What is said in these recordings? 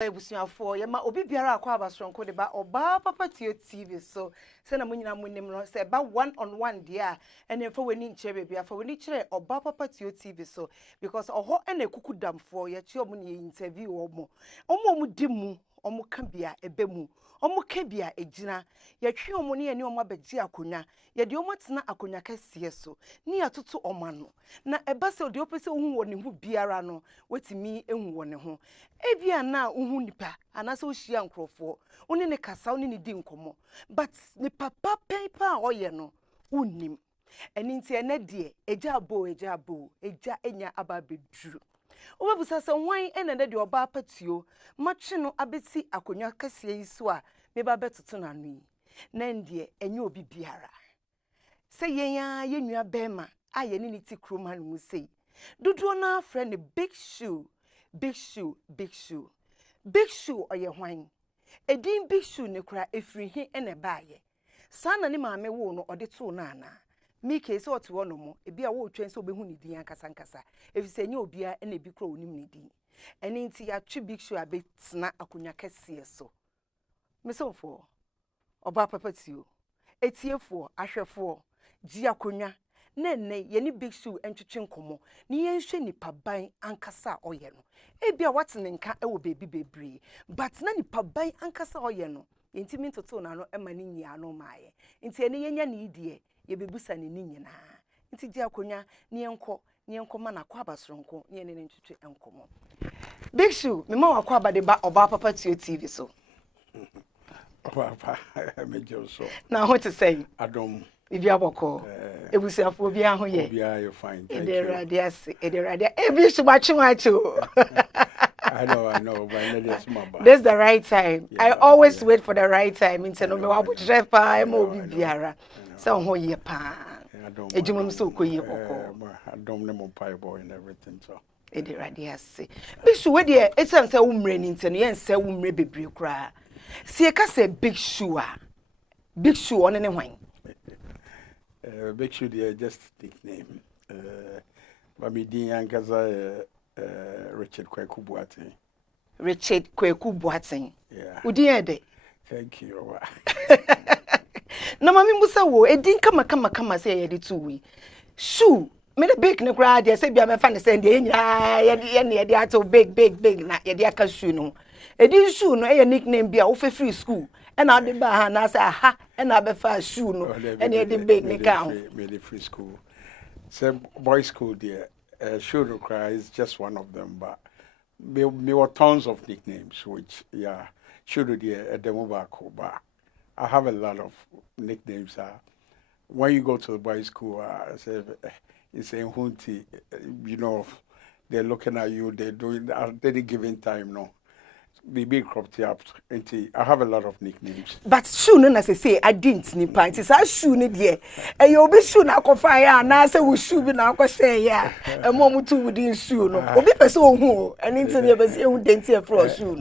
Ebusuafo ye ma obi biara akwa abasronko de ba Obaapapa Theo TV so se na munyina munim no se ba one on one dia ene fa weni nkyere bebia fa weni kyere Obaapapa Theo TV so because oho ene kukudamfo ye chi omo ne interview omo di mu omo ka bia ebemu omo ka bia ejina ye twe omo ne ye ne omo abegye akonya ye de omo tena akonya kase so ne atoto omano na eba se de opese ohu wo ne hu biara no wetimi ehu wo ne ho ebia na uhu nipa anase ohia nkrofo oni ne kasa oni ne di nkomo but ni papa paper oye no unnim eni nti ene de eja enya aba bedru obabusa se wan ene ne de Obaapapa Theo mache no abeti akonya kase yi so a me ba betoto na no yi na ndie enye obi biara se yenya yenua bema aye ni ti kroma no mu sei dudu na friend big shoe Big shoe oye hwan edin big shoe ne kura efiri hi ene baaye sana ne maame wo no ode to na ana mi ke se ote wo no mo ebi a wo twen se obehu ne din ankasa efise nya obia ene ebi kura onim ne din eni nti ya twi big shoe abetena akonya kase so mesofo Obaapapa Theo etiefo ahwefo ji akonya nene ye big shoe entwetwe nkomo ni yenhwe nipa ban ankasa oye no ebia watene nka ewo baby bebre but na nipa ban ankasa oye no yentimi ntoto na no ema ni nyia no maaye nti ene yenya ne idie ye bebusa ne ni nyina nti ji akonya ne yenko ma na kwa basronko ne ne ntwetwe nkomo big shoe me ma wakwa abade ba Obaapapa Theo TV so Papa me so na what to say adom Ibi aboko ebusiafo bia ho ye bia you fine thank you ederade ebi subachiwacho I know but let small ba this the right time I always wait for the right time into no me wabutre pa em obi biara se ho ye pa ejumam so koyi boko adom ne mo pai boy and everything so ederade ase bisu we de etam se wumre ni nteno ye nse wumre bebre kura sie ka se big shoe one ne hwan Big shoe they just nickname. But me din ankaza Richard Kwaku Boateng. Richard Kwaku Boateng. Yeah. Udi ede. Thank you. Na mami musa wo edin kama say ye de two we. Shoe me the big ne kra de say bia me fa ne say de nyina ye de ato big na ye de aka shoe no. Edin shoe no e nickname bia wo fe free school. And I did buy and I say, aha, and I be fast shoe no, and you did big account. Made free school. Same boys' school there. Shoe no cry is just one of them, but me were tons of nicknames, which shoe there at the mobile but I have a lot of nicknames. When you go to the boys' school, it's a hunty, you know, they're looking at you, they're doing, they're giving time, no. Be cropped up. I have a lot of nicknames. But shoe no na say I didn't ni pant. It's a shoe ni there. And you be shoe na fire na say we shoe be na say ya. And mom too within shoe no. Obi person who and into the be say who denti for shoe.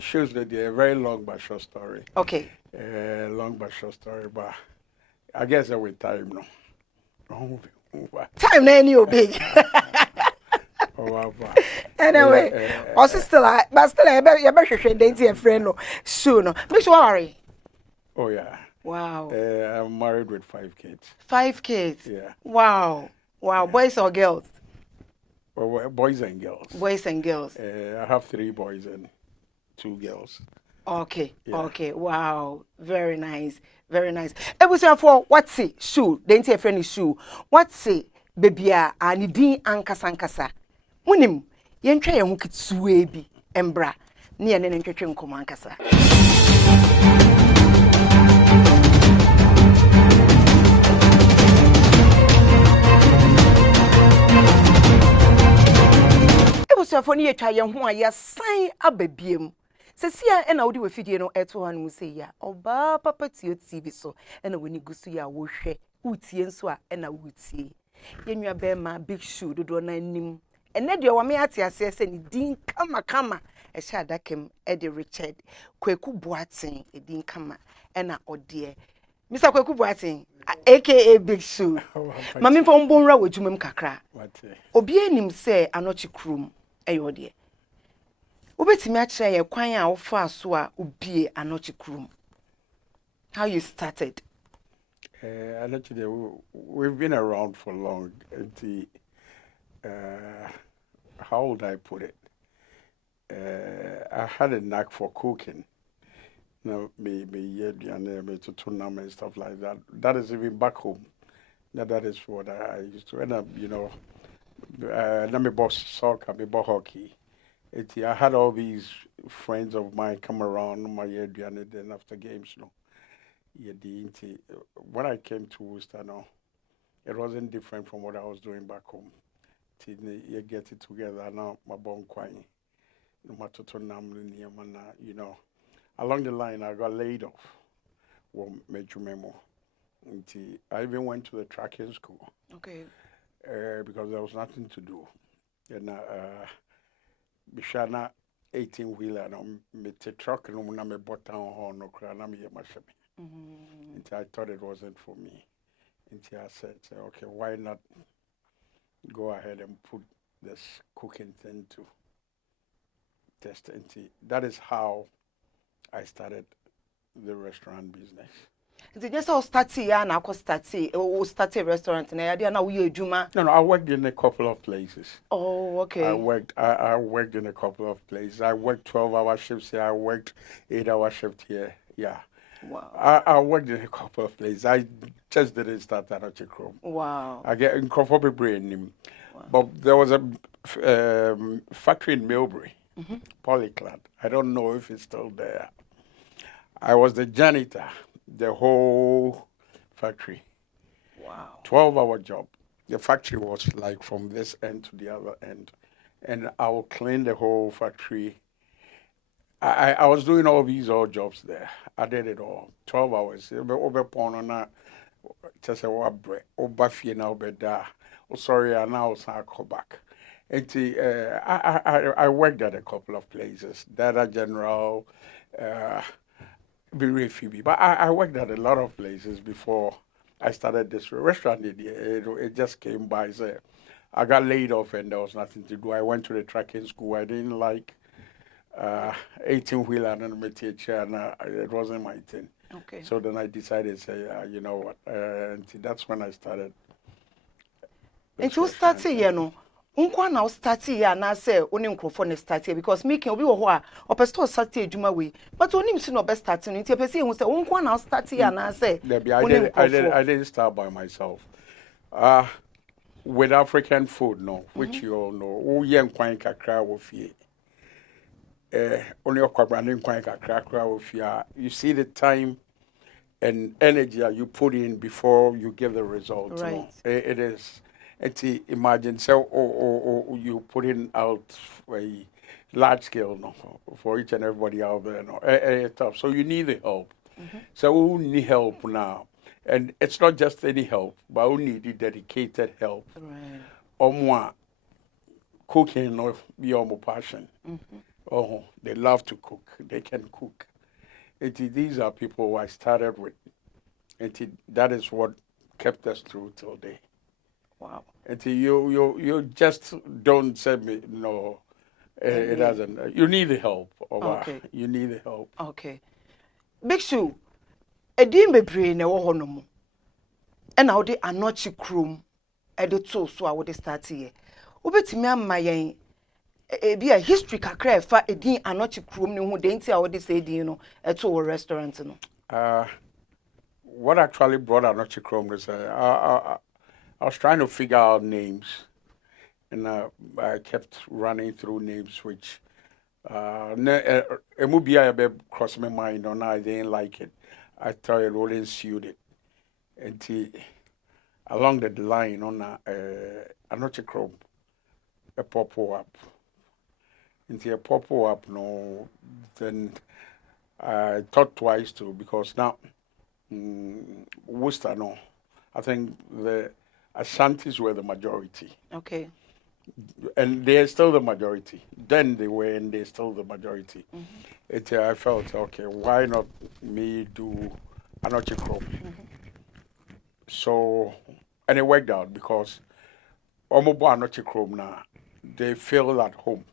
Shoes that they're very long but short story. Okay. Long but short story, but I guess that with time no. Time na any obey. Anyway, also still but still you better share friend no shoe no. Make sure worry. Oh yeah. Wow. I'm married with 5 kids. 5 kids. Yeah. Wow. Wow. Yeah. Boys or girls? Well, boys and girls. Boys and girls. I have 3 boys and 2 girls. Okay. Yeah. Okay. Wow. Very nice. Very nice. For what's it? Shoe. They ain't a friendly shoe. What's it? Baby, I need ankasa. Munim, yentwa ye hu kitsuwe bi embra ne ye ne ntwetwe nkomo ankasa. Ebusafo ne yetwa ye ho a ye san ababiem. Sesia e na wodi we fidie no eto ha no sei ya. Obaapapa Theo TV so e na woni gusu ya wo hwe utie nso a e na wutie. Yenua be ma big shoe dodo na nim. Ene de wa me ate ase se ni din kama e sha dakem e de Richard Kwaku Boateng e din kama e na ode Mr. Kwaku Boateng aka Big Shoe mami fo mbonra wajumem kakra obi anim se Anorkyekrom e yode Wobetimi akyerɛ yɛ kwan a wofa so a ubie Anorkyekrom. How you started? Actually, we've been around for long. How would I put it? I had a knack for cooking. No, me to tournament and stuff like that. That is even back home. That is what I used to. And let me boss soccer, me boss hockey. I had all these friends of mine come around my year, and then after games, when I came to Worcester, it wasn't different from what I was doing back home. You get it together now, my bon quine, no matter to along the line, I got laid off. Major memo. I even went to the tracking school. Okay. Because there was nothing to do. And Bishana 18-wheeler, me te truck no na me bought town hall no kra na me yemashebe. I thought it wasn't for me. I said, okay, why not go ahead and put this cooking thing to test? That is how I started the restaurant business. Just all started and I started a restaurant and I now we juma. No, I worked in a couple of places. Oh, okay. I worked in a couple of places. I worked 12-hour shifts here. I worked 8-hour shift here. Yeah. Wow. I worked in a couple of places. I just didn't start at Anorkyekrom. Wow. I get in comfortable brain. But there was a factory in Millbury, Polyclad. I don't know if it's still there. I was the janitor, the whole factory. Wow. 12-hour job. The factory was like from this end to the other end. And I would clean the whole factory. I was doing all these odd jobs there. I did it all. 12 hours. Sorry, I now go back. I worked at a couple of places. Data General, but I worked at a lot of places before I started this restaurant. It just came by. So I got laid off and there was nothing to do. I went to the tracking school. I didn't like 18-wheeler and it wasn't my thing. Okay. So then I decided, you know what, and that's when I started. And you started, Unkwa now started here and I say only microphone start here because making obi wo or pastor start here juma we but only him no best starting it person who say unkwa now start here and I say I didn't start by myself. With African food, which you all know, oh yen kwan kakra wo fie. Only okwabrane kwan kakra wo fie. You see the time and energy you put in before you give the result. Right. It is. Imagine so you putting out a large scale for each and everybody out there tough. So you need the help. So we need help now. And it's not just any help, but we need dedicated help. Right. Cooking no be more passion. Oh, they love to cook. They can cook. These are people who I started with. That is what kept us through till day. Wow. You just don't say me no. It doesn't. You need the help. Okay. You need the help. Okay. Big Shoe. Edim bebre na wo hono mu. E na wo de Anorkyekrom e de to so a wo de start here. Obetimi amma yen bi a history kakra fa edin Anorkyekrom ne hu de nti a wo de say edin no e to wo restaurant no. What actually brought Anorkyekrom is I was trying to figure out names, and I kept running through names which crossed my mind, and I didn't like it. I thought it wouldn't suit it. And along the line, on Anorkyekrom, a pop-up. And a pop-up, no, then I thought twice too, because now, Worcester, no, I think the Ashantis were the majority. Okay. And they're still the majority. Then they were, and they're still the majority. I felt, okay, why not me do Anorkyekrom? So, and it worked out because Obaapapa Anorkyekrom now, they feel at home.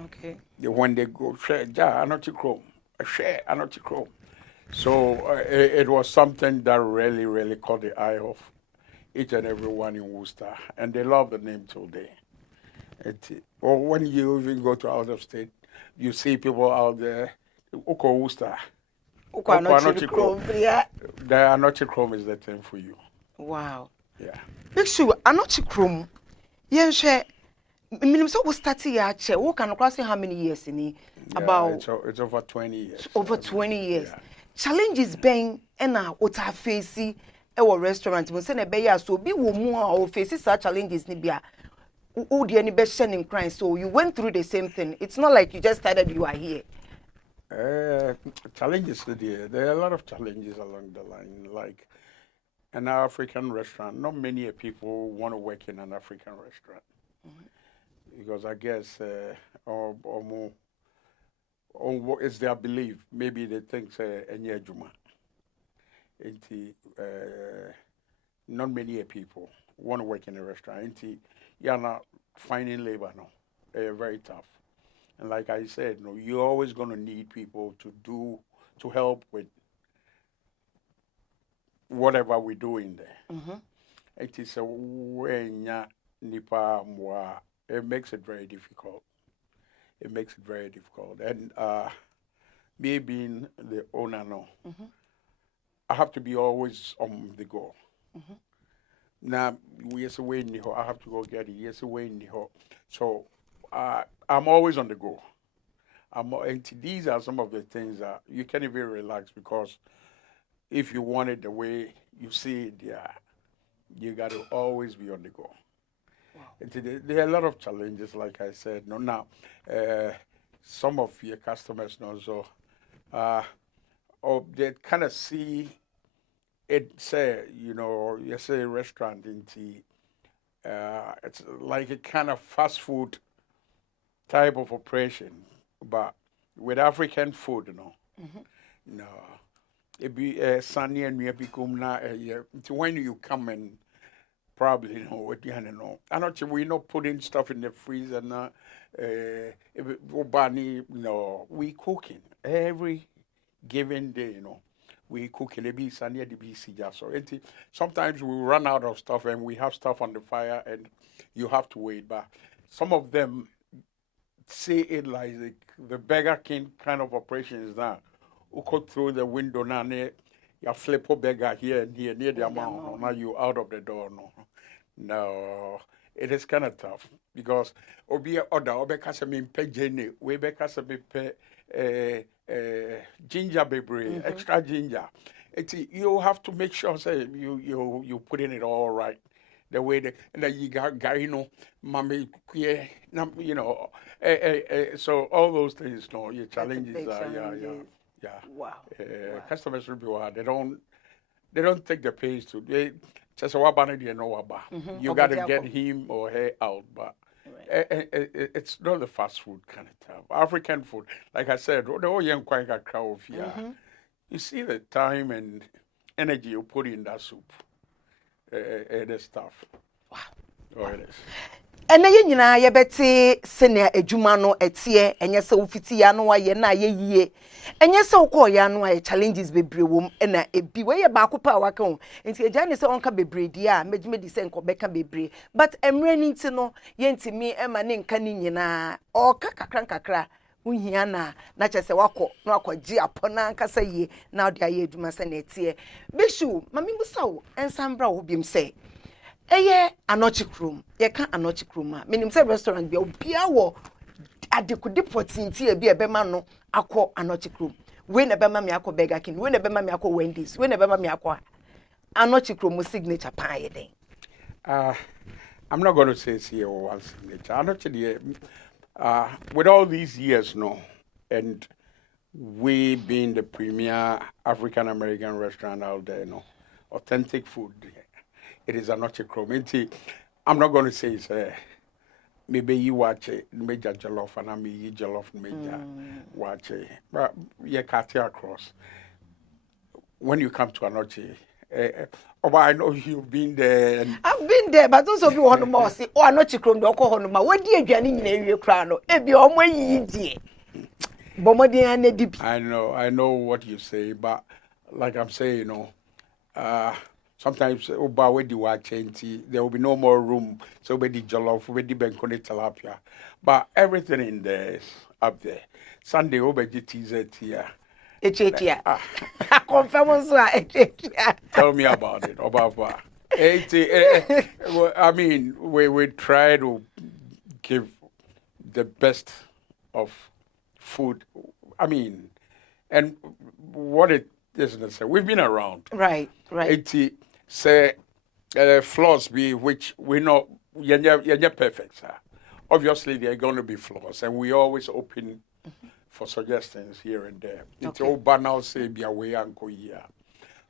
Okay. When they go, share, ja, Anorkyekrom, share, Anorkyekrom. So it was something that really, really caught the eye of each and everyone in Worcester, and they love the name till day. Or when you even go to out of state, you see people out there, Oko Worcester, Oko Anorkyekrom, yeah. The Anorkyekrom is the thing for you. Wow. Yeah. Big Shoe, Anorkyekrom, yeah, minimum so we started ya che. We can cross how many years in it? About it's over 20 years. Over 20 years. Yeah. Challenges being ena ota facey a restaurant. We say na be ya so be wo mu a o face such challenges ni bia. Who the any best in crime. So you went through the same thing. It's not like you just started, you are here. Challenges there are a lot of challenges along the line. Like an African restaurant, not many people want to work in an African restaurant. Because I guess or more, or it's their belief. Maybe they think Enye Juma. Not many people want to work in a restaurant. You're not finding labor now. Very tough. And like I said, no, you're always going to need people to help with whatever we're doing there. It is a when nipa mwa. It makes it very difficult. It makes it very difficult. And me being the owner now, I have to be always on the go. Now, yes, away in the I have to go get it. Yes, away in the So I'm always on the go. And these are some of the things that you can't even relax because if you want it the way you see it, yeah, you got to always be on the go. Wow. There are a lot of challenges, like I said. No, now, some of your customers know so, or they kind of see it. Say, you say a restaurant in tea. It's like a kind of fast food type of operation, but with African food, no, it be sunny and we become na. When you come and probably what you know. I not we not putting stuff in the freezer now. We cooking every given day. We cooking a bit sunny the BC so sometimes we run out of stuff and we have stuff on the fire and you have to wait. But some of them say it like the Burger King kind of operation is that you go through the window now. You flip a beggar here and here near the amount. Now you out of the door. No, it is kind of tough because obi order pe jenny we be kasa be pe ginger baby extra ginger. You have to make sure say you putting it all right. The way that you got mommy so all those things your challenges are yeah. Wow. Customers will be hard. They don't take the pace to they just you got to get him or her out, but it's not the fast food kind of stuff. African food, like I said, you see the time and energy you put in that soup. The stuff. Wow. Oh, it is. Ena ye nyina ye beti sene adwuma no etie enye se ofiti ya no aye na ye yie enye se ukọ ya no aye challenges bebre wom ena ebi we ye ba kopa waka ho enti eja ne se onka bebre di a medwuma di se nko beka bebre but emre ni nti no ye ntimi ema ne nka ni nyina o kakra unhia na chese wako na akwaji apona nkasa yie na odi aye adwuma se na etie Bishu mami busawo ensambra wo biem se Eye Anorkyekrom. Ye kan Anorkyekrom a. Menim say restaurant bia obia wo adekode potinti e bia bema no akọ Anorkyekrom. We na bema me akọ Burger King, we na bema me akọ Wendy's, we na bema me akọ Anorkyekrom signature pan ye den. I'm not going to say it's here or one signature. Actually, with all these years now, and we being the premier African American restaurant out there, authentic food. It is Anorkyekrom. I'm not going to say it's maybe you watch it, major jollof, and I mean jollof major watch it. But you cut it across. When you come to Anorkyekrom, Oh, but I know you've been there. And I've been there, but also be one more. See, oh, Anorkyekrom do ko hono ma. What die aduane nyina ewie kra no. E bi omo yi die. Bomodi an edibi. I know what you say, but like I'm saying, sometimes Oba we di wachenti, there will be no more room. So we di jollof, we di benkone tilapia. But everything in there is up there. Sunday Oba di TZ here. Echetia. Confirm so echetia. Tell me about it, Obaapapa. I mean, we try to give the best of food. I mean, and what it is necessary. We've been around. Right. 80 say flaws be which we know you're perfect, sir. Obviously, there are going to be flaws, and we always open for suggestions here and there. It's all banal say be away and go here.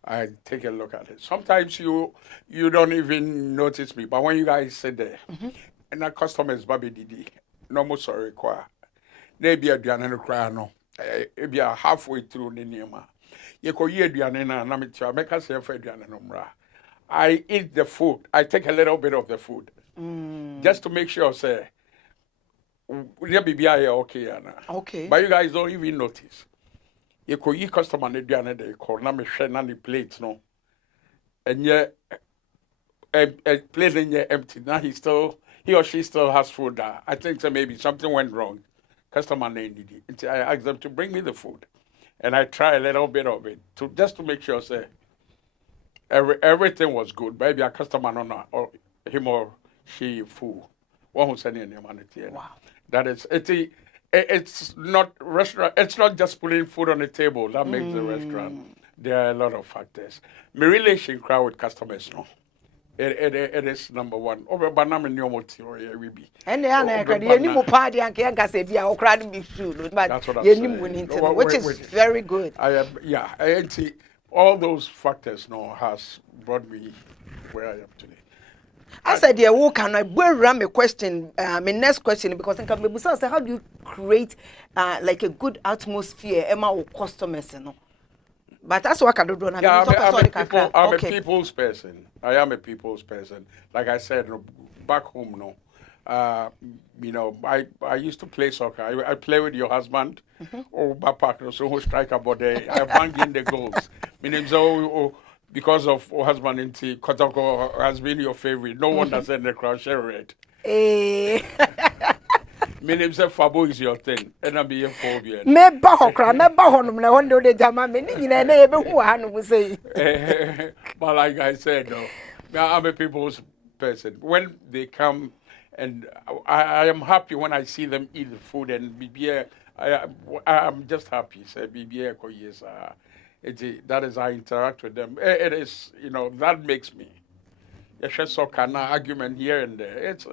I take a look at it. Sometimes you don't even notice me, but when you guys sit there, and our customers baby didi, no more sorry qua. Maybe a diana cry no. Maybe a halfway through the nema. You go ye diana na me make us say for diana numra. I eat the food. I take a little bit of the food. Just to make sure say okay. Okay. But you guys don't even notice. You could eat customer ne diana de call na me share na the plates no. And yet a plate in here empty. Now he or she still has food there. I think so maybe something went wrong. Customer needed it. I asked them to bring me the food. And I try a little bit of it just to make sure say everything was good. Maybe a customer or him or she fool. One who's sending your money. Wow. That is it's not restaurant. It's not just putting food on the table that makes the restaurant. There are a lot of factors. My relation crowd with customers, no. It is number one. Over banana normal theory we be. And the other you need party and can say be our crowd be food, but that's what I'm saying. Which is very good. I see all those factors now has brought me where I am today. I said, yeah, who can I ram a question? My next question, because I can be say, how do you create like a good atmosphere among customers? But that's what I do. I'm a people's person. I am a people's person. Like I said, back home, I used to play soccer. I play with your husband, Obaapapa, so who strike about I bang in the goals. Meaning, so because of husband in Kotoko has been your favorite. No one does in the crowd share it. My name say Fabo is your thing, and I be a phobia. Me bahokra, me bahonum na one day jama me ni na na ebe hu ha no say. But like I said, no, I'm a people's person. When they come, and I am happy when I see them eat the food and be I'm just happy. Say be yes. That is I interact with them. It is that makes me. There's just so kind of argument here and there. It's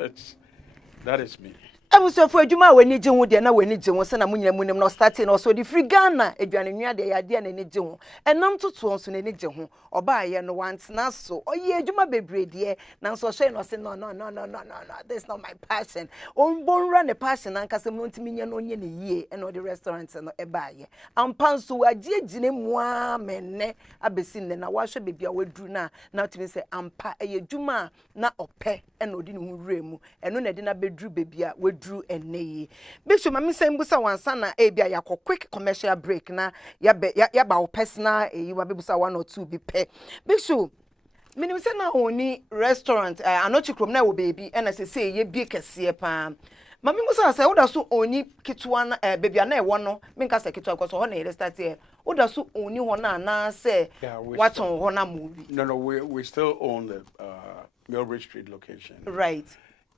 that is me. I was so for Juma when you do the na when you do na munyam no starting also the free Ghana aduane nua de yade na ne gye ho enam toto nso na ne gye ho oba ye no want na so oye adwuma bebre de na nso hwe no say no this is not my passion on bon run the passion ankasa mo ntimi nya no nye ne yie e no the restaurant no e ba ye ampa nso agye gine mu amenne abesi ne na wa hwe bebia wadru na timi say ampa eye adwuma na ope e no de ne hu remu eno na de na bedru bebia Drew and Nay. Bishop, I'm saying, Busa Wansana, Abia, Yako, quick commercial break now. Yaba, personal, you will be 1 or 2 be pay. Bishop, Minimum na only restaurant, Anorkyekrom na wo baby, and as I say, ye be kese pa. Mami musa say, oda so only kitwana, baby, na one no, minka say kitwa, because one na start here. Oda so only one na say, what on one movie? No, we still own the Millbridge Street location. Right.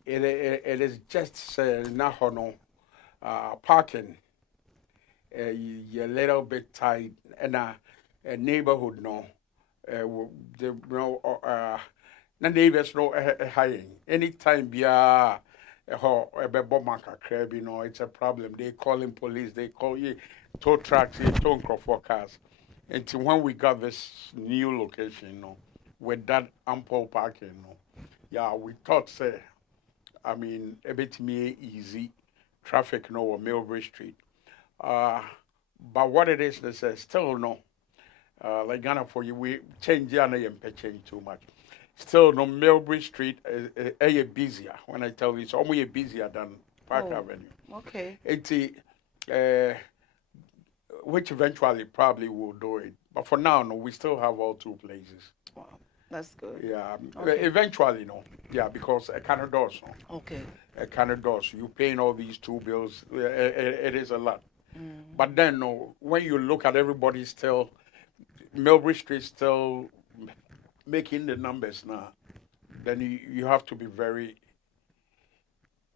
It is just now parking. You're a little bit tight, and a neighborhood no. The neighbors no hiring. Anytime be a bomaka crab, it's a problem. They calling police. They call you tow trucks, tow cars. Until when we got this new location, with that ample parking, we thought say. I mean, a bit me easy traffic on Millbridge Street. But what it is, they say still no. Like Ghana for you, we change Ghana and change too much. Still, no Melbury Street is busier. When I tell you, it's almost busier than Park Avenue. Okay. It's which eventually probably will do it. But for now, no, we still have all two places. Wow, that's good. Yeah, Okay. eventually, no. Yeah, because a Canada does, no. Okay. A Canada does. You paying all these two bills, it is a lot. But then, no, when you look at everybody still, Melbury Street still making the numbers now, then you have to be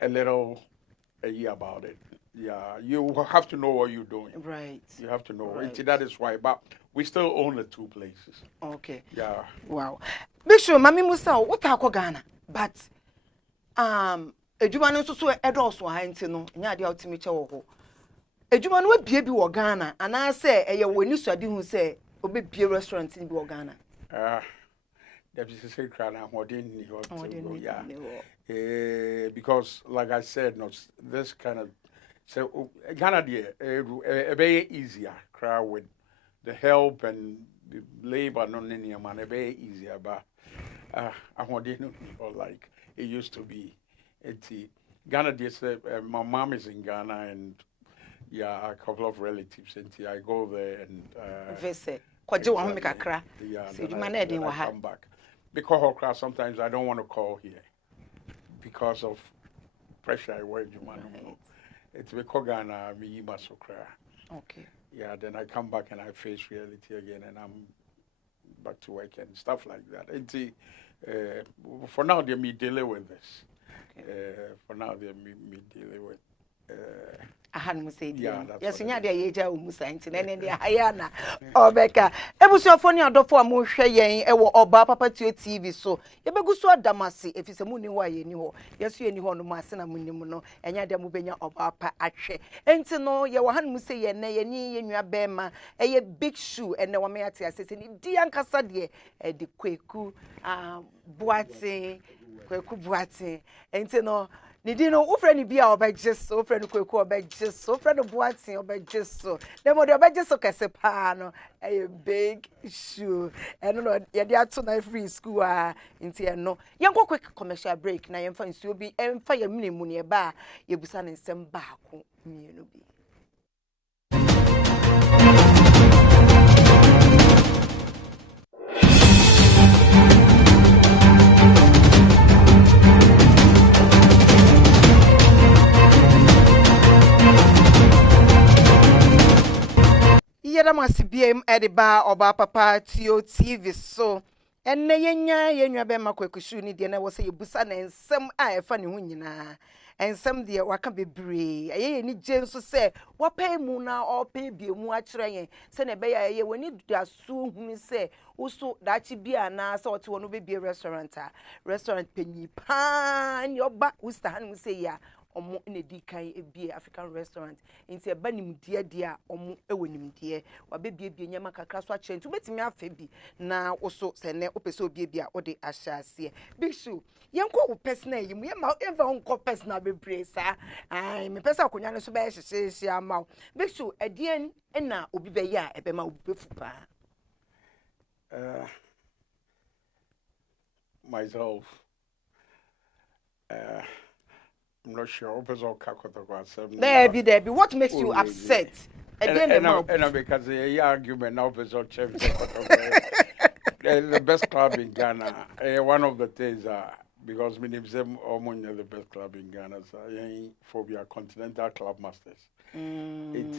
a little about it. Yeah, you have to know what you're doing. Right. You have to know. Right. That is why. But we still own the two places. Okay. Yeah. Wow. Bishop, Mami Musa, what are Ghana? But edwuma no so edoso ha ntino nya de ultimate wo edwuma no abie bi wo Ghana ana se eye woni suade hu se obebie restaurant ni bi wo Ghana There is a crowd ni yeah. Because like I said, no, this kind of so Ghana a very easier crowd with the help and the labor no any man a very easier but or like it used to be. Ghana, my mom is in Ghana and yeah, a couple of relatives and I go there and visit. Kakra. Yeah, I come back. Because sometimes I don't want to call here because of pressure I wear. It's because Ghana me masokra. Okay. Yeah, then I come back and I face reality again and I'm back to work and stuff like that. For now, they me dealing with this. For now, they me dealing with. Ahan Musedi. Yeah, yes, nya de yeja umusa nti na ne de hayana obeka ebusuafo ne adofo am hwe yen ewo Obaapapa TV so yebegusu adamase efise mu ni wa ye ni ho yeso ye ni ho no ase na munim no enya de mu benya Obaapa ahwe enti no ye wo han muse ye ne ye ni ye nua bema eye big shoe ene wo me ate asese ni di ankasa de de kweku buate enti no Nidi no ufreni bia obejiso ufreni kweku obejiso ufreni buati obejiso demo de obejiso kese pa no a big shoe eno no ye de ato na free school nti eno ye nkọ quick commercial break na ye mfa nsuo bi emfa ye minimu ne ba ye busa ne nsem baako mienu bi Yedamasi BM ediba Obaapapa TV so enne yenya yenwa be makwakushu ni de na wo se yebusa na ensem a efa ne hu nyina ensem de waka bebre ayeye ni genso se wapay mu na opay bie mu a kire yen se na be ya ye woni duaso hu se uso dachi bia na se ote wono be bie restaurant penyi pa ni oba Worcester han se ya omo na di kan ebie African restaurant nti eba nim die a omo ewonim die wa bebie nyama kakra so a kire nti betimi afa bi na oso se ne opese obie a ode ahyase big shoe yenko wo personal yi mu ye ma eva onko personal bebre sa ai me pesa akonya no so be hyehye ama big shoe edien na obi be ya ebe ma obi befu pa myself I'm not sure. There be. What makes you upset? And because the argument now is on the best club in Ghana. One of the things because my name is the best club in Ghana. So for we are Continental Club Masters. It's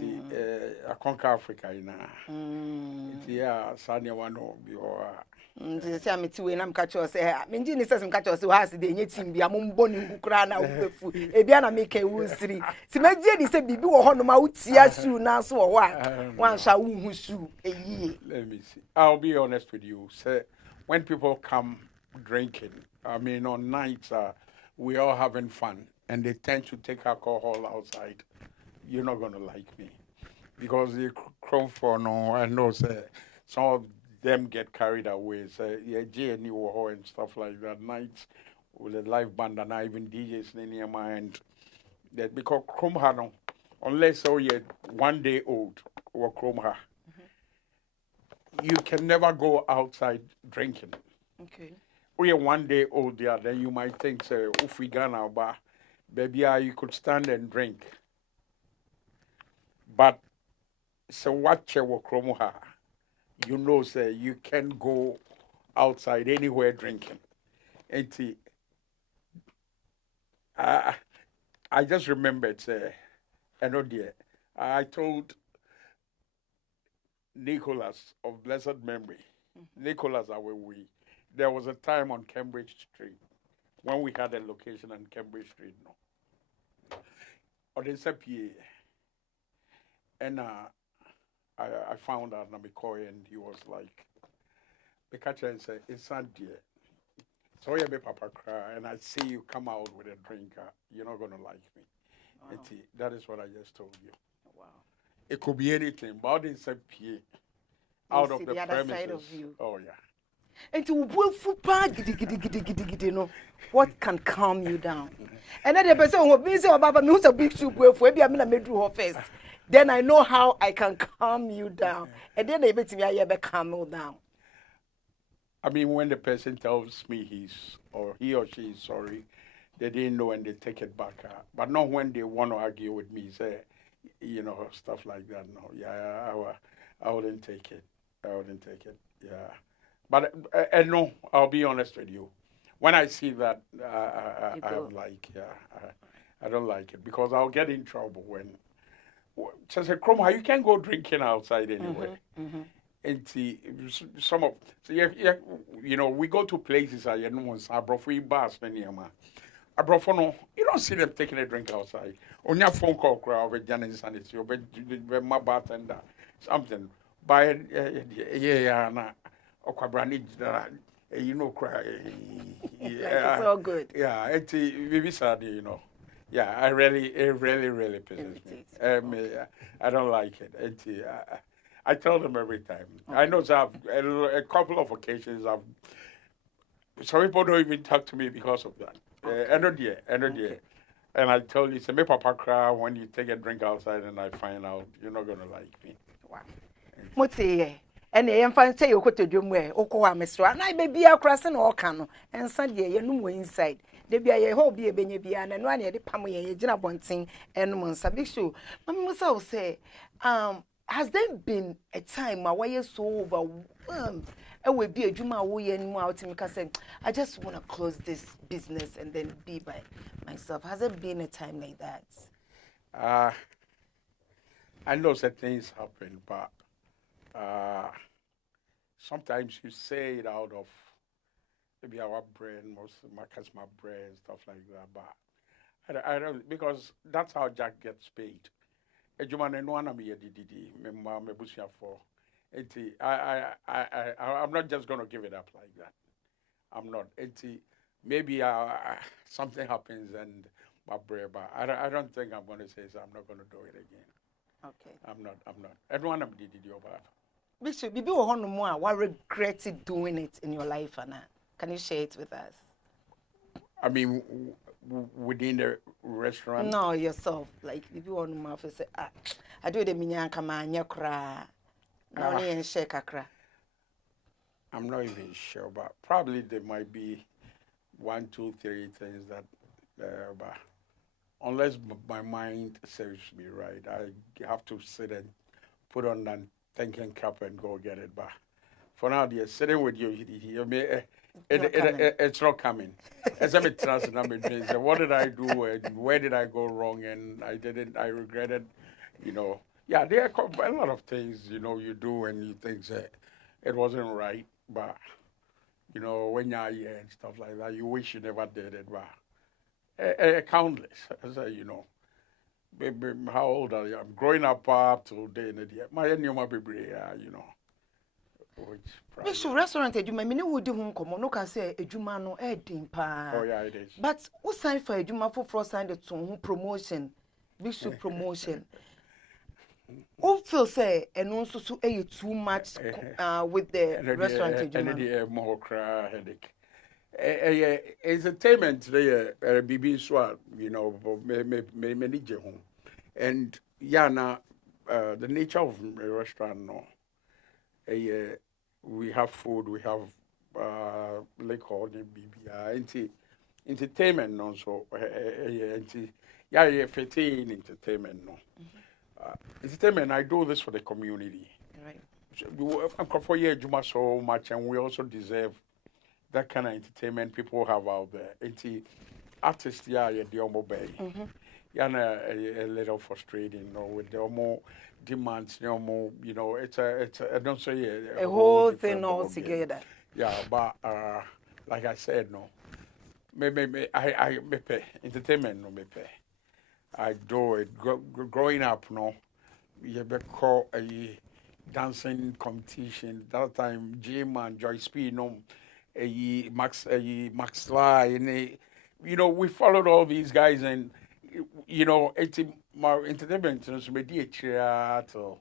a conquer Africa it's Sanya one say am ti we na mka cho say me nji ni say mka cho say ha se de nye team bia mo mboni nkukura na upefu e bia na make wu siri ti meje ni say bibi wo ho no ma utia shoe na so wo wan sha wu hu shoe eyiye. Let me see. I'll be honest with you. Say when people come drinking, I mean on nights we all having fun and they tend to take alcohol outside. You're not going to like me because the chrome for no I know say some of them get carried away. So yeah, J&E and stuff like that. Nights with a live band and even DJs in your mind. That because Chrome no, unless you're 1 day old or Chrome you can never go outside drinking. Okay. We are 1 day old there, then you might think, say, if we go now, but baby, you could stand and drink. But so what you know, say you can go outside anywhere drinking. And I just remembered, I know dear, I told Nicholas of blessed memory, Nicholas, there was a time on Cambridge Street when we had a location on Cambridge Street, no. Or they said, and I found out Namikoy, and he was like, the catcher and said, it's not dear. So you be papa cry, and I see you come out with a drink, you're not gonna like me. Wow. That is what I just told you. Wow. It could be anything, but they said out of the other premises. Side of you. Oh yeah. And what can calm you down? And then the person who be say Obaapapa me who's a big soup for maybe I'm gonna do her first. Then I know how I can calm you down. And then they bet me I ever calm you down. I mean, when the person tells me he or she is sorry, they didn't know and they take it back. But not when they want to argue with me, say, stuff like that. No, yeah, I wouldn't take it. Yeah. But no, I'll be honest with you. When I see that, I'm like, I don't like it because I'll get in trouble when. Just a Chroma, you can't go drinking outside anyway. And see, some of, we go to places, I brought free bars, many of them. I brought for no, you don't see them taking a drink outside. On your phone call, crowd, with Janice and it's your my bartender, something. By, cry. It's all good. Yeah, it's very sad, Yeah, it really pisses me. I don't like it. I tell them every time. Okay. I know a couple of occasions some people don't even talk to me because of that. Okay. And I tell you, say, me papa cry when you take a drink outside and I find out you're not going to like me. Wow. Motie, and I am fine say you go to drum where Okoa Mr. And I may be a crossing or canoe, and Sunday you know inside. There be a whole be a benyabian and one year the Pamu, Jina Bonting, and Monsa Big Show. Mamma Musa say, has there been a time where you're so overwhelmed? It will be a Juma way and more out because I just want to close this business and then be by myself. Has there been a time like that? I know that things happen, but sometimes you say it out of maybe our brain, my brain, stuff like that. But I don't, because that's how Jack gets paid. I'm not just going to give it up like that. I'm not. Maybe something happens and my brain, but I don't think I'm going to say so. I'm not going to do it again. Okay. I'm not. Everyone did it over. Bishop, Bibi Ohonomwa, what regretted doing it in your life, Anna? Can you share it with us? I mean, within the restaurant? No, yourself. Like, if you want to say, I do the minyanka manyakra. No, and shake akra. I'm not even sure, but probably there might be 1, 2, 3 things that, but unless my mind serves me right, I have to sit and put on that thinking cap and go get it. But for now, they're sitting with you. It's not coming. As I'm what did I do and where did I go wrong? And I regretted, Yeah, there are a lot of things, you do and you think that it wasn't right. But, when you're here and stuff like that, you wish you never did it. But countless, as baby, how old are you? I'm growing up today. My baby, Which restaurant ejuma me ne wodi hu nkomo no ka say ejuma no e din pa. Oh yeah, it is. But who sign for ejuma for sign the to promotion, bishop promotion. Who feel say and also so too much with the restaurant ejuma. And the more cry headache. Entertainment today, BB Swat, many home. And yeah, now the nature of a restaurant, no. we have food, we have liquor, entertainment, no, so, yeah, 15 entertainment, no. Entertainment, I do this for the community. Right. I'm for you, Juma, so much, and we also deserve that kind of entertainment people have out there. Artists, yeah, the Omo Bay. Yeah, a little frustrating, with the more demands, it's I don't say a whole thing altogether. Yeah, but like I said, no, maybe I pay entertainment, no, me pay. I do it growing up, no, you be call a dancing competition. That time, Jim and Joyce P, no, Max Lie, we followed all these guys and. It's my entertainment is till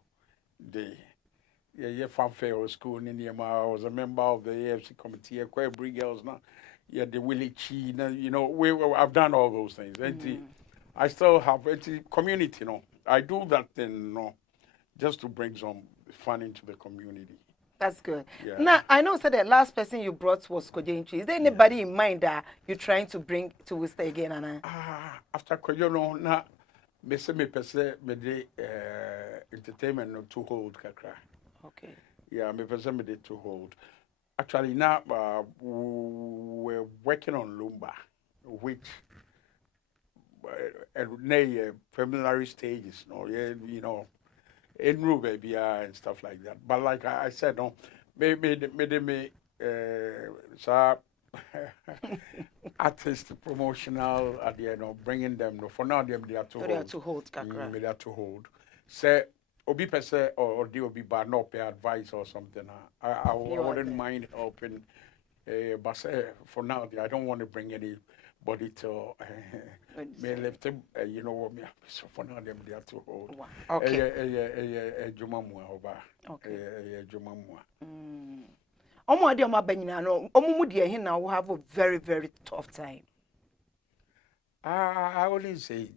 the fanfare school in the I was a member of the AFC committee, Quebec girls now. Yeah, the Willie Chi, I've done all those things. I still have community, I do that thing, just to bring some fun into the community. That's good. Yeah. Now, I know the last person you brought was Kojenchi. Is there anybody in mind that you're trying to bring to Worcester again, Anna? After Kojono, na me pese me de entertainment no to hold kakra. Okay. Yeah, me pese me de to hold. Actually, now we're working on Lumba, which preliminary stages, in baby and stuff like that. But like I said, me artist promotional at the end bringing them. For now, they are to hold. They are to hold, kakra. They are to hold. Say, obi pese or they will be bad no pay advice or something. I wouldn't mind helping. But say, for now, I don't want to bring anybody to. Me left him, so for now they are to hold. Okay. Okay. Now have a very, very tough time. I wouldn't say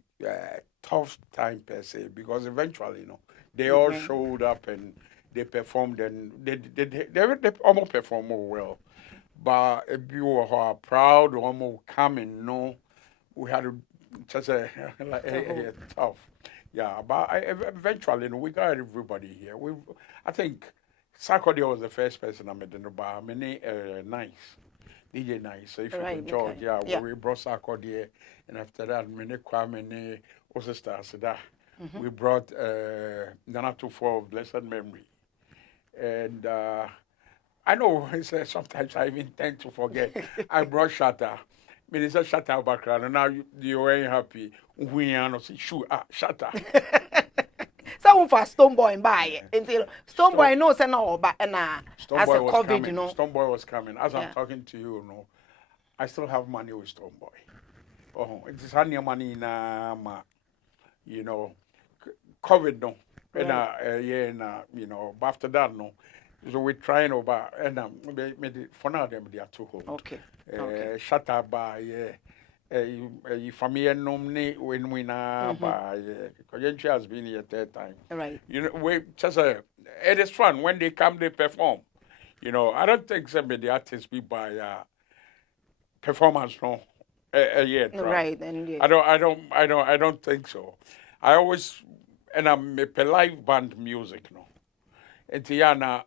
tough time per se, because eventually, they all showed up and they performed and they almost performed well. But if you were proud, almost coming, we had to just tough. Yeah, but eventually, we got everybody here. I think Sarkodie was the first person I met in the bar. Nice. DJ Nice. So if you enjoy, we brought Sarkodie, and after that, Kwame, also stars. We brought Nana Tufo of blessed memory. And I know sometimes I even tend to forget. I brought Shatta. Minister Shatta background, and now you ain't happy. We are not sure. Shatta. Some for Stone Boy and buy it. Until Stone Boy knows and all, but as a COVID, Stone Boy was coming. As I'm talking to you, I still have money with Stone Boy. Oh, it is honey money na COVID no. And but after that so we're trying over and for now they are too hold. Okay. Shut up by family nominee when we now by Kojenchi has been here third time. Right. We just it is fun when they come they perform. I don't think some of the artists be by performance yet. Right. And I don't think so. I always and I'm a live band music and Tiana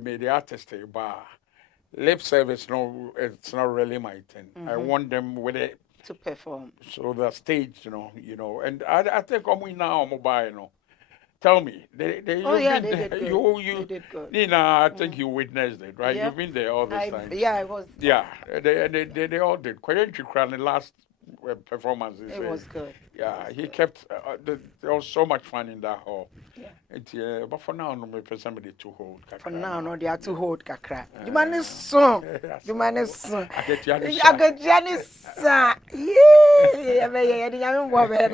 made the artist but lip service it's not really my thing. I want them with it to perform. So the stage, and I think I'm now mobile, Tell me, they did good. Nina, I think you witnessed it, right? You've been there all this time. Yeah, I was. Yeah, they all did. Kojenchi the last performance. It was good. Yeah, he kept. There was so much fun in that hall. Yeah. But for now, no, somebody to hold. For now, no, they are to hold kakra. You man is son. You man is son. I get Janice. Yeah.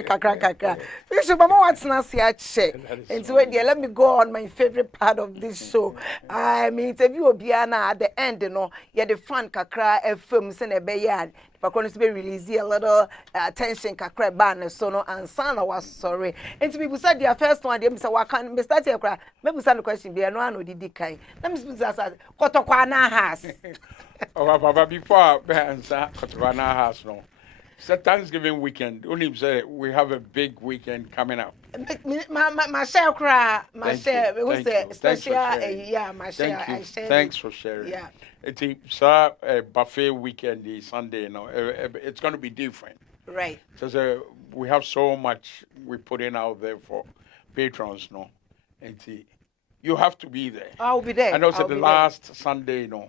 Kakra. You should mama what's not see a check. And so let me go on my favorite part of this show. I mean, interview Obiana at the end, yeah, the fun kakra films in a bayan. for kono be release a little attention kakra ban so no ansa na was sorry and people said their first one dem say wa kan me start here kra me busa the question be no ano didi kai na me busa kotokwa na house Obaapapa before answer kotokwa house no. It's a Thanksgiving weekend. Only say we have a big weekend coming up. My share cry, my share. It was a special, yeah, my share. I share. Thanks for sharing. Yeah. It's a buffet weekend, the Sunday. It's going to be different. Right. So we have so much we put in out there for patrons, no. And you have to be there. I'll be there. And also the last Sunday, no.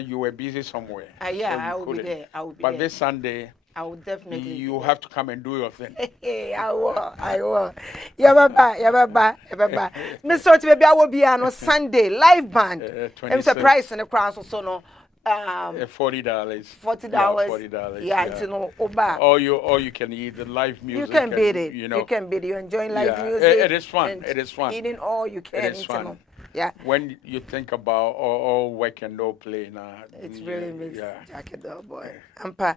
You were busy somewhere. Yeah, so I will be there. I will be there. But this Sunday, I will definitely. You have to come and do your thing. I will. Yeah, baba. Mr. Baby, I will be on Sunday live band. I'm surprised in the crowd, so no. $40. $40. Yeah, it's no Oba. Or you can eat the live music. You can beat it. You can beat it. You enjoying live music. It is fun. It is fun. Eating all you can. It is fun. Yeah. When you think about all work and no play, it's really makes jacket though, boy. Ampa.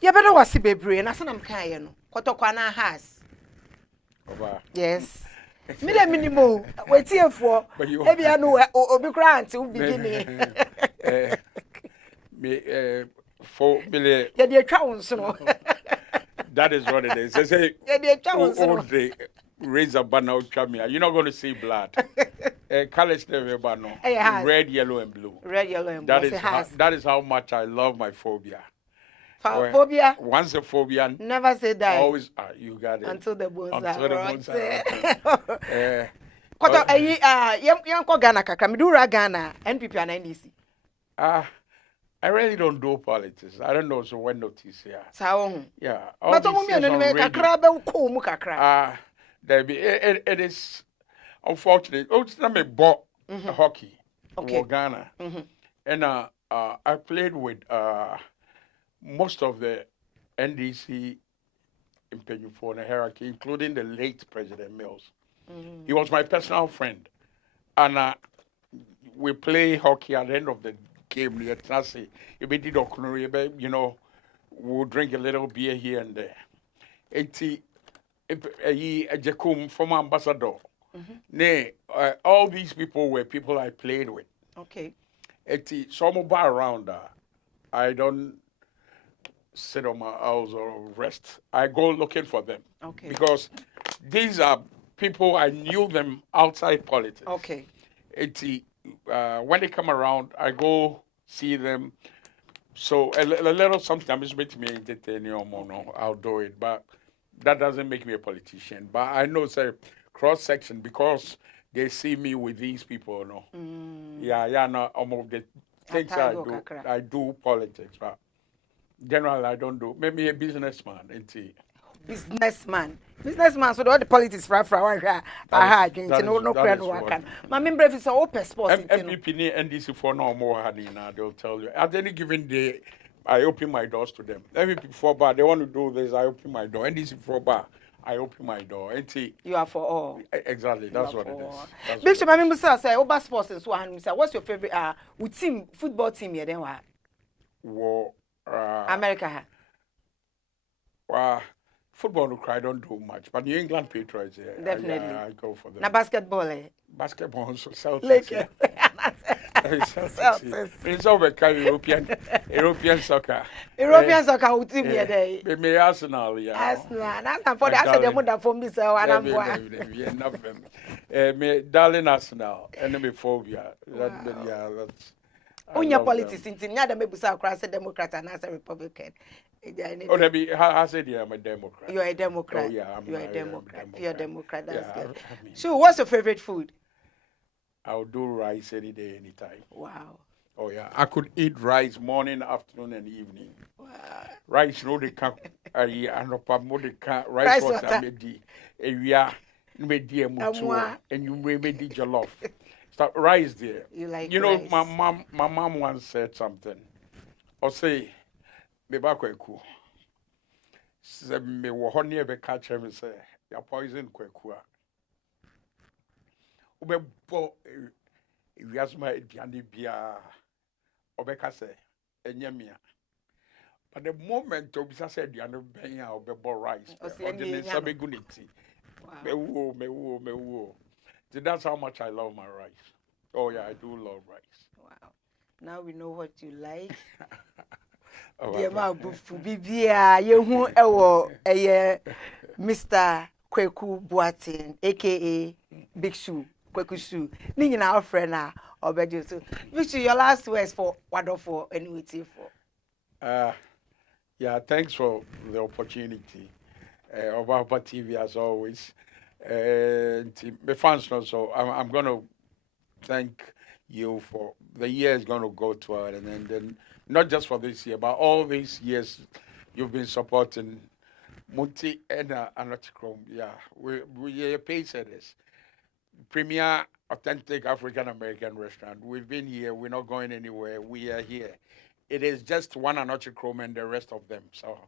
Yeah, better was baby, and I said I'm kind. Kotokwana has. Yes. Me the minimum. Wait here for. Maybe I know. Obi grant to beginning. $4 million. Yeah, the accounts, no. That is what it is. They say. Yeah, the accounts. All day. Raise a banner, you're not going to see blood. College never banner. Red, yellow, and blue. Red, yellow, and blue. That is how much I love my phobia. Phobia? Once a phobia. Never say die. Always, you got it. Until the bones Until the bones are. Koto, yanko Ghana kakra. Midura Ghana, NPP and NDC. I really don't do politics. I don't know, so when notice here. Yeah. But it is unfortunate. It's not me bought hockey for Ghana. And I played with most of the NDC in Penyufo hierarchy, including the late President Mills. He was my personal friend. And we play hockey at the end of the game. You know, we'll drink a little beer here and there. Jekum, former ambassador. All these people were people I played with. Okay. Some bar around. I don't sit on my house or rest. I go looking for them. Okay. Because these are people I knew them outside politics. Okay. When they come around, I go see them. So a little sometimes make me entertain you more. No, I'll do it, but that doesn't make me a politician. But I know it's a cross section because they see me with these people. No, no. Of the things I do politics, but generally I don't do. Maybe a businessman. Businessman, so all the politics no can. My member is open sports. MPP NDC for no more they'll tell you. At any given day, I open my doors to them. MPP for bar, they want to do this, I open my door. NDC for bar, I open my door. You are for all. Exactly, that's what it is. Big my member say Oba sports and so on. What's your favorite team football team here then what? America. Football, look, I don't do much, but New England Patriots, definitely, I go for them. Now basketball, Basketball, so Celtics. It's over European soccer. European soccer, who team here day? Me Arsenal, yeah. Arsenal, that's for the Arsenal. They from this, me darling Arsenal, enemy phobia. That's. Unya politics in Tinyada Mebusa across a Democrat and as a Republican. I said, yeah, I'm a Democrat. You're a Democrat. Oh, yeah, you're a Democrat. You're a Democrat. That's good. So, what's your favorite food? I'll do rice any day, anytime. Wow. Oh, yeah. I could eat rice morning, afternoon, and evening. Wow. Rice, no, they can't. Rice water, and you made jollof. Start rice there. You like rice. My mom once said something. Or say, me back kweku. Say me wo honey be catch me say, ya poison kweku a. Ube bo wiasma ediane bia. Obeka say, enyemia. But the moment Obisa said you are not paying out rice, O or the sabegunity. Me. So that's how much I love my rice. Oh yeah, I do love rice. Wow. Now we know what you like. Oh, Dear ma bufu bibia yehu ewo Mr. Kweku Boatin aka Big Shoe Kweku Shoe. Ni nyina ofre na obeje so. Big Shoe, your last words for wonderful anyway for. Yeah, thanks for the opportunity. Obaapapa TV as always. My fans know, so I'm going to thank you for the year is going to go to it, and then not just for this year, but all these years you've been supporting Munti and Anorkyekrom. Yeah, we pay this premier authentic African American restaurant. We've been here. We're not going anywhere. We are here. It is just one Anorkyekrom and the rest of them. So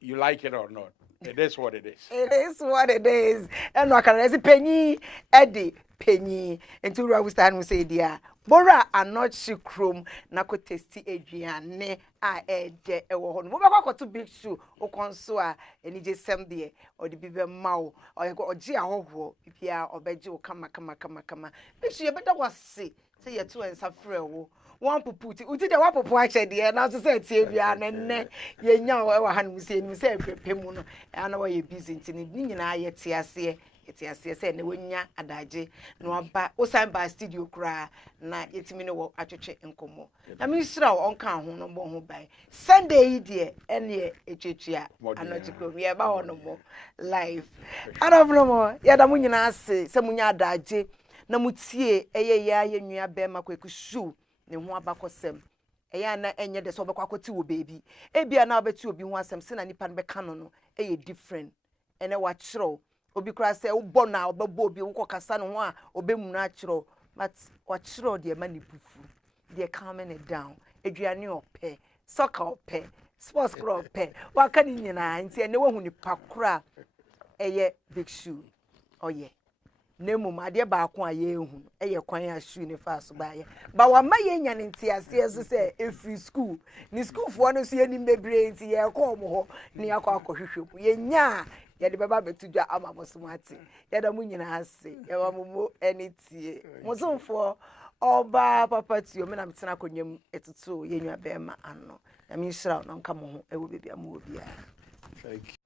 you like it or not, it is what it is. It is what it is. And I can say penny, Eddie, penny. And to Worcester Anorkyekrom dear. Bora Anorkyekrom na ko testi aduane a ede ewo ho no. Mo ba to Big Shoe o konso a eni je sem de o de bibe ma o oje ahoho bibia obeje o kama. Big Shoe ye beta wase say ye to ensa frɛ wo. One puputi uti de wa popo ache de na so say tie bia na nne ye nya wo ha no se ni se pemu no ana wa ye busy ntini ni nyina ye tiase say ne wonya adaje no aba osan ba studio kra na yetimi no wo atwetwe nkomo na me sira onka ho no bo ho bai Sunday yi de ene echechua Anorkyekrom ye ba ho no mo live arabno mo ya da munyina ase se munya adaje na mutie eye ya ye nua be Kweku Shoe ne ho abakosem eya na enye de so obekwa kwoti wo baby ebia na obeti obi ho asem se na nipa no beka no eye different ene wa chiro obi kura se wo na obebo obi wo kokasa no ho a obemu na chiro but wa chiro de ma ni bufu de calming it down aduane ope soccer ope sports kro ope wa ka ni nyina nti ene wo hu nipa kura eye Big Shoe oye nemu ade ba ko aye ehu eye kwan a Shoe ne fa so ba ye ba wa ma ye nya ne ntiase so se every school ni school fo no so ye ni mebre nti ye ko mo ho ni akọhwehwe ye nya ye de baba betudwa ama mosomati ye da mu nyina ase ye wa mo enitie mosomfo Obaapapa Theo me na metena konyam etutu ye nwa be ma ano na me nhira no nka mo ho ewo bebia mo obia. Thank you.